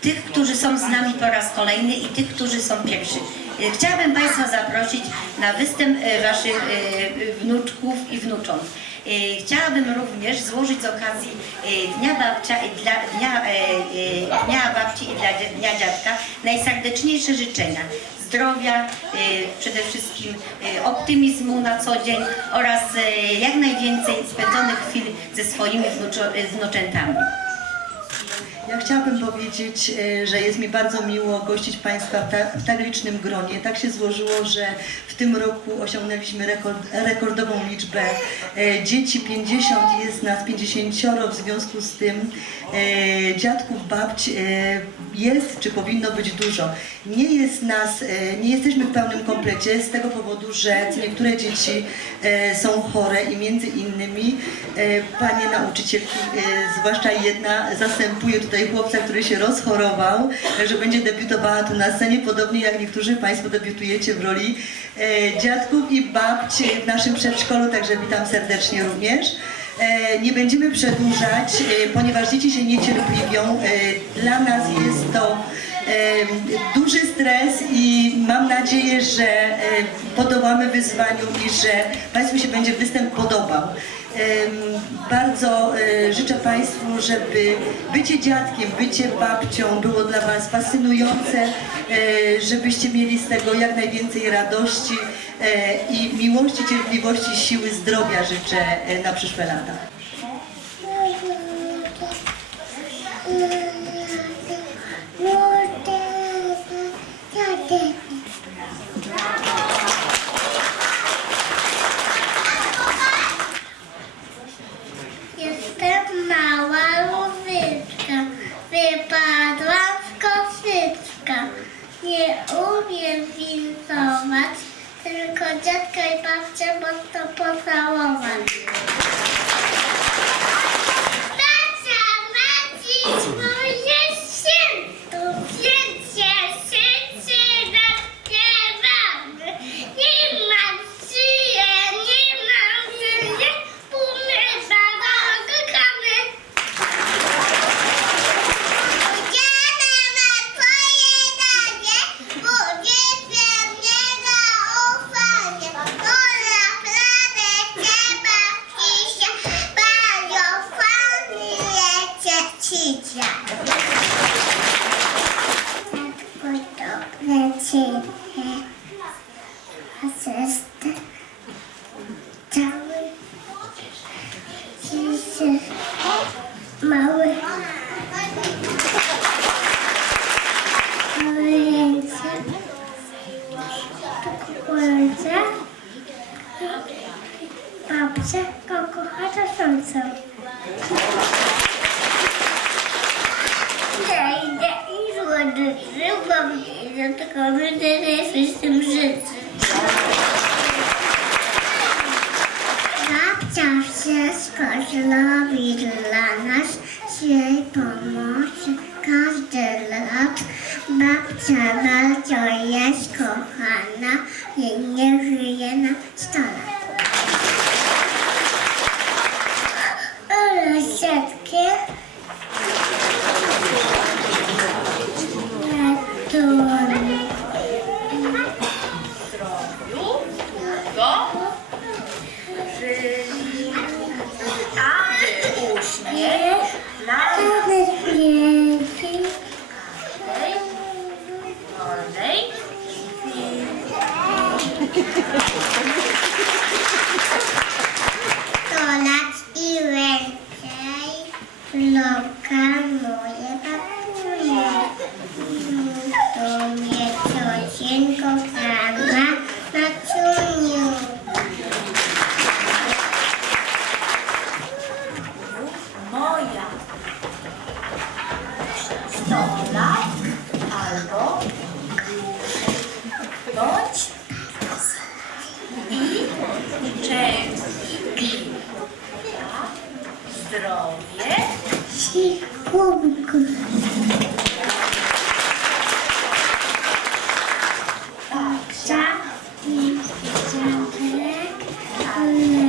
Tych, którzy są z nami po raz kolejny i tych, którzy są pierwszy. Chciałabym Państwa zaprosić na występ e, Waszych e, wnuczków i wnucząt. E, Chciałabym również złożyć z okazji Dnia Babcia i dla Dnia, Dnia Babci i dla Dnia Dziadka najserdeczniejsze życzenia zdrowia, przede wszystkim optymizmu na co dzień oraz jak najwięcej spędzonych chwil ze swoimi wnuczętami. Ja chciałabym powiedzieć, e, że jest mi bardzo miło gościć Państwa w, ta, w tak licznym gronie. Tak się złożyło, że w tym roku osiągnęliśmy rekord, rekordową liczbę e, dzieci. 50 jest nas 50, w związku z tym e, dziadków, babć jest czy powinno być dużo. Nie jest nas, nie jesteśmy w pełnym komplecie z tego powodu, że niektóre dzieci są chore i między innymi panie nauczycielki, zwłaszcza jedna zastępuje tutaj chłopca, który się rozchorował, także będzie debiutowała tu na scenie, podobnie jak niektórzy Państwo debiutujecie w roli e, dziadków i babci w naszym przedszkolu, także witam serdecznie również. E, Nie będziemy przedłużać, e, ponieważ dzieci się niecierpliwią. Dla nas jest to duży stres i mam nadzieję, że podołamy wyzwaniu i że Państwu się będzie występ podobał. Bardzo e, życzę Państwu, żeby bycie dziadkiem, bycie babcią było dla Was fascynujące, e, żebyście mieli z tego jak najwięcej radości e, i miłości, cierpliwości, siły, zdrowia życzę na przyszłe lata. passar mi do tego będę z tym żyć. Babcia wszystko zrobi dla Um...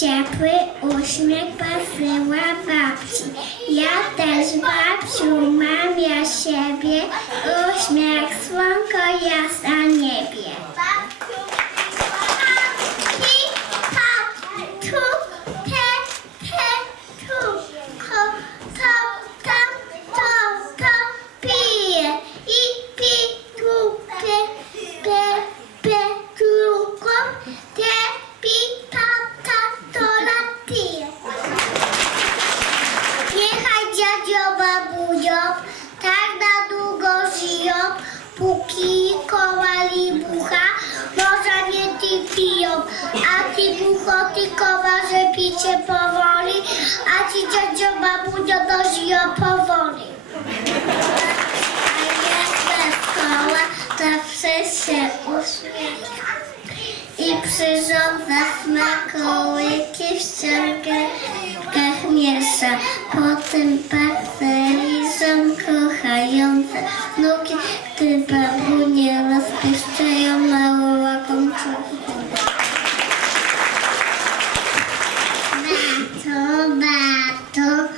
ciepły uśmiech pasyła babci. Ja też babciu mam ja siebie, uśmiech słonko jasna niebie. podnosi ją powoli. A jak wesoła, zawsze się uśmiecha. I przyrządza smakołyki, w ciągach miesza. Potem bakterizom kochające nuki, gdy babunie rozpieszczają małą łaką czubkę. Bato, bato,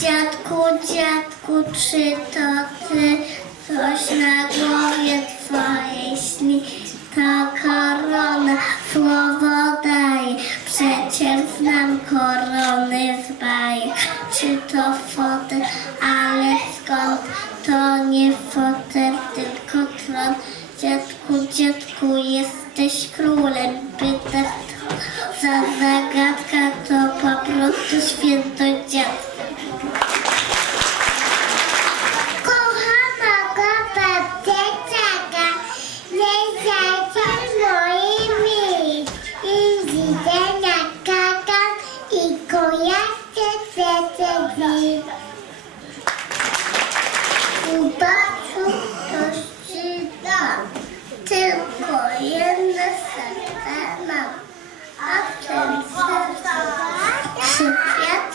Dziadku, dziadku, czy to ty coś na głowie twojej śni? Ta korona słowo daje, przecież znam korony z bajek. Czy to fotel, ale skąd? To nie fotel, tylko tron. Dziadku, dziadku, jesteś królem, pytasz za zagadka, to po prostu święto dziadku. Dzieci. Ubaczu to szczyta, tylko jedno serce mam, a w tym sercu kwiat,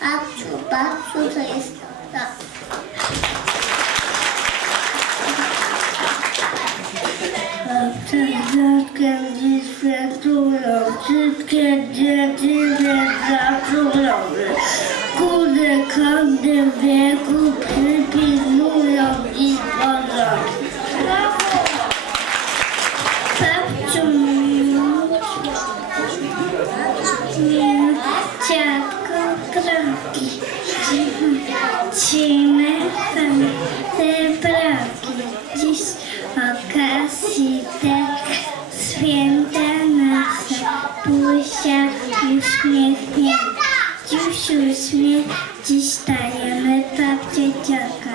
babciu, babciu to jest to. Wszystkie dzieci świętują, wszystkie dzieci zaczulują. Kudy każdym wieku przypilnują i tworzą. Babciu, ciatko, kroki, cimy, te braki. Dziś okazji tak święta nasza, Pusia uśmiechnięta. Dziś uśmiech, dziś stajemy, babcie dziadka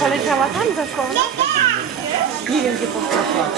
Poleciała tam za szkołą? Nie wiem, gdzie poszła.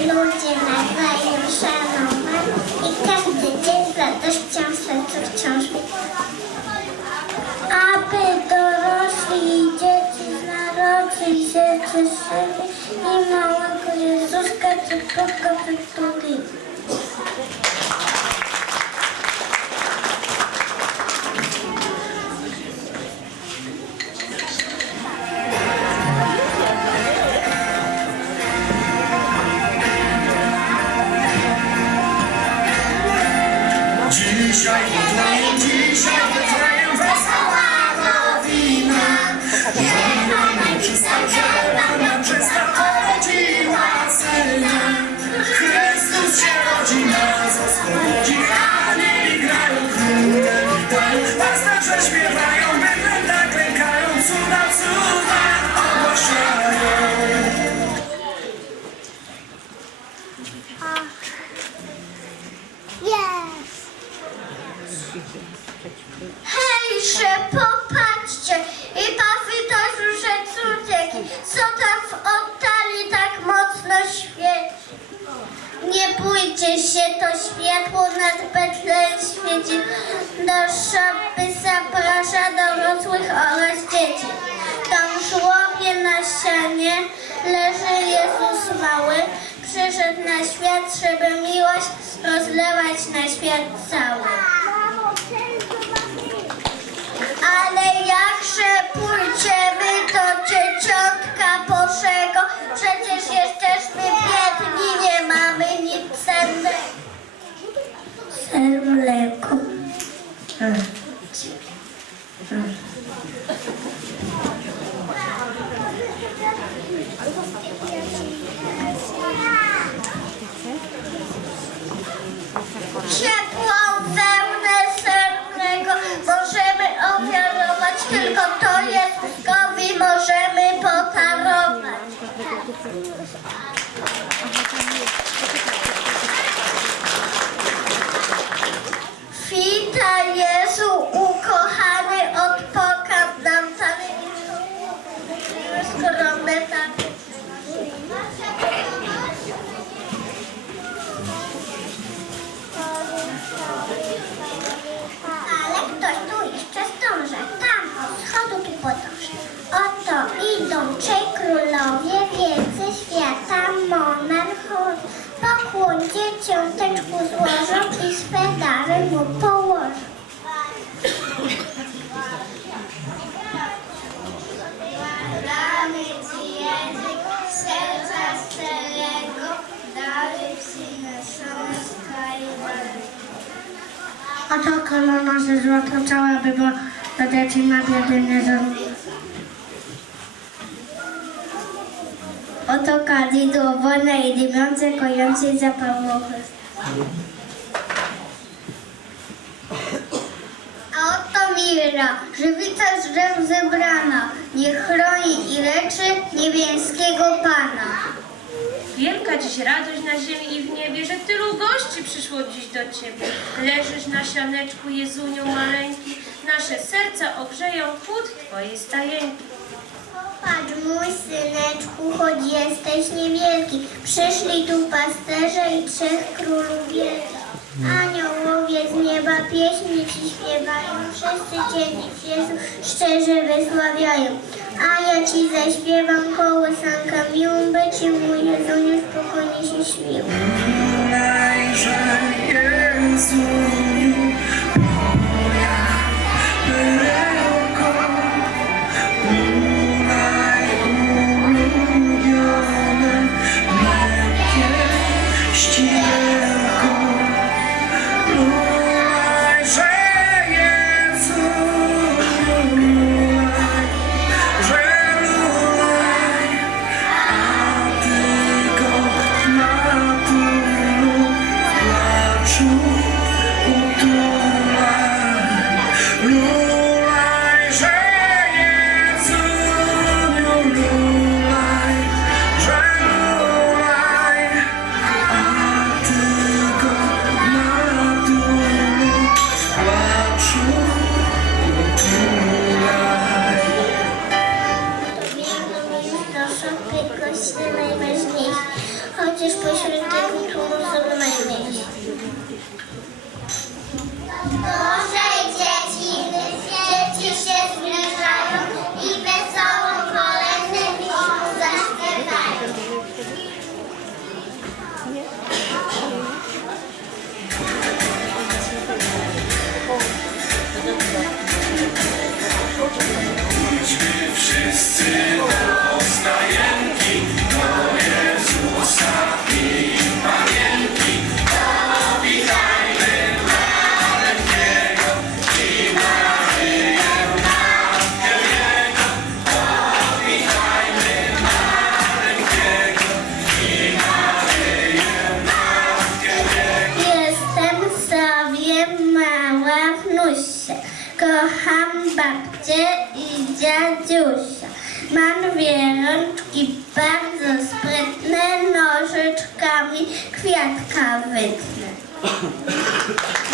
Ludzie nawzajem szanowali i każdy dzień z radością w sercu wciąż. Aby dorośli i dzieci z narodzi się cieszyli i małego Jezuska cieplutko przytulili. Przyszedł na świat, żeby miłość rozlewać na świat cały. Ale ktoś tu jeszcze zdąży, tam od schodu tu podąży. Oto idą trzej królowie, wielcy świata, monarchowie. Pokłon dzieciąteczku złożą i swe dary mu położą. Oto kolona ze złotą cała by była do dzieci ma biedy nie Oto kadzidło wolne i dymiące, kojące zapałochy. A oto mira, żywica z drzew zebrana, niech chroni i leczy niebieskiego Pana. Wielka dziś radość na ziemi i w niebie, że tylu gości przyszło dziś do Ciebie. Leżysz na sianeczku, Jezuniu maleńki, nasze serca ogrzeją chód Twojej stajenki. Patrz, mój syneczku, choć jesteś niewielki, przyszli tu pasterze i trzech królów wielkich. Aniołowie z nieba pieśni Ci śpiewają, wszyscy dziennik Jezu szczerze wysławiają. A ja ci zaśpiewam kołysankę miłą, by ci mój Jezu niespokojnie się śmił. Najże Jezu. ciężko się tatusia. Kocham babcię i dziadziusia. Mam wierączki bardzo sprytne, nożyczkami kwiatka wytnę.